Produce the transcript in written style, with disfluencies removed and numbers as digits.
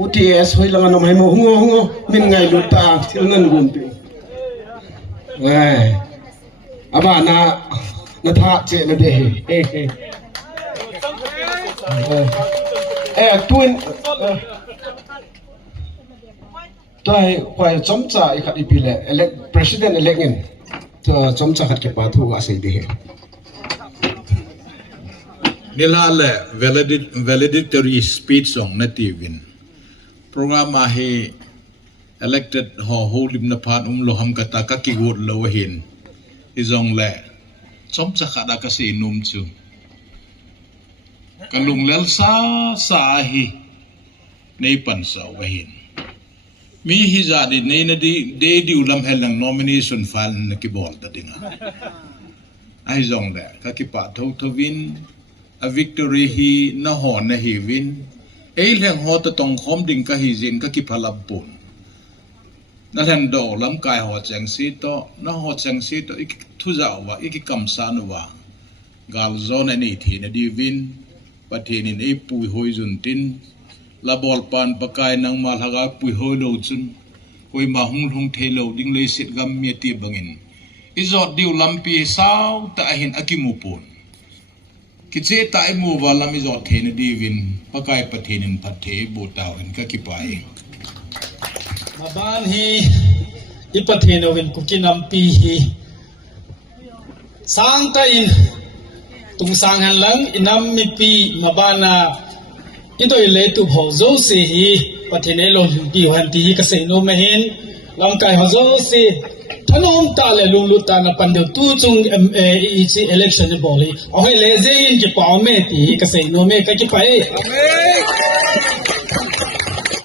UTS hoi lang nam hai mo hungo min ngai luta thil ngan gun pi aba na tha che na de twin tai kwai chomcha I khat ipile elect president election chomcha khat ke pa thu ga sei de Nilale valedictory speech song nativin program he elected holim na pan loham kata kakigot lohin izong le chomcha khada kasi num chu kalung lel sa hi nei pan sa wahin mi hi jadi nei na de ulam helang nomination file na kibol ta dinga ai zong le kakipa thovin a victory hi na hon na hi win ei leng ho ta tong khom ding ka hi jin ka ki phalap pun na len do lam kai ho chang si to na ho chang si to ik thu za wa ik kam sa nu wa gal zone ni thi na di win pathin in ei pui hoi jun tin la bol pan pakai nang mal haga pui hoi lo chun koi ma hung the lo ding le sit gam mi ti bangin izot diu lam pi sao ta hin akimupun kiche tai mu wala mi zot the na divin pakai pathinin pathe botau hin ka kipai maban hi ipathino win kukinam pi hi sang ta in tung sang han lang inam mi pi mabana idoi le tu bho zo se hi pathine lo pi han ti ka se no mehin lam kai ho zo se Tanom tale lulu tana pandeu tu chung election boli. Ohe leze in ki pao me ti kasai no me ka ki pae.